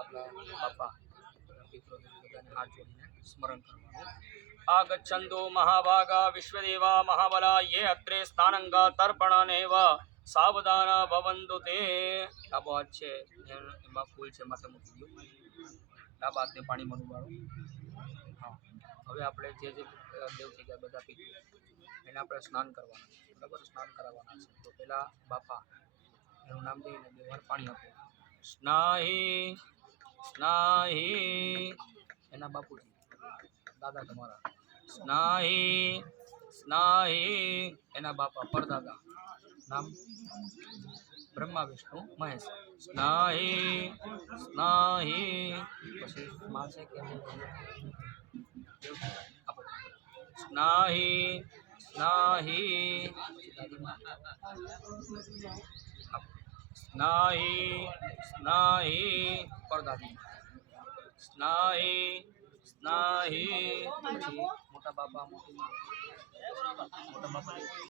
આપણા બાપા પિતૃ બધાને હાથ જોડીને સ્મરણ કરવાનું. આગચ્છન્તો મહાભાગા વિશ્વદેવા મહાબલા યે અત્રે સ્નાનંગ તર્પણનેવ સાવધાન ભવન્તુ તે. ડાબો હાથ છે એમાં ફૂલ છે માથે મૂકી દો. ડાબા હાથને પાણીમાં ડુબાડો. હા, હવે આપણે જે દેવ થઈ ગયા બધા પિતૃ એને આપણે સ્નાન કરવાના છે, બરાબર? સ્નાન કરાવવાના છે. તો પહેલાં બાપા એનું નામ દઈને બે વાર પાણી આપો. સ્નાહી સ્નાહી એના બાપુજી દાદા તમારા. સ્નાહી સ્નાહી એના બાપા પરદાદા. નામ બ્રહ્મા વિષ્ણુ મહેશ. સ્નાહી સ્નાહી. પછી માં છે કે આપો. સ્નાહી સ્નાહી. સ્નાહી સ્નાહી પરદાદી. સ્નાહી સ્નાહી. પછી મોટા બાપા મોટા બાપા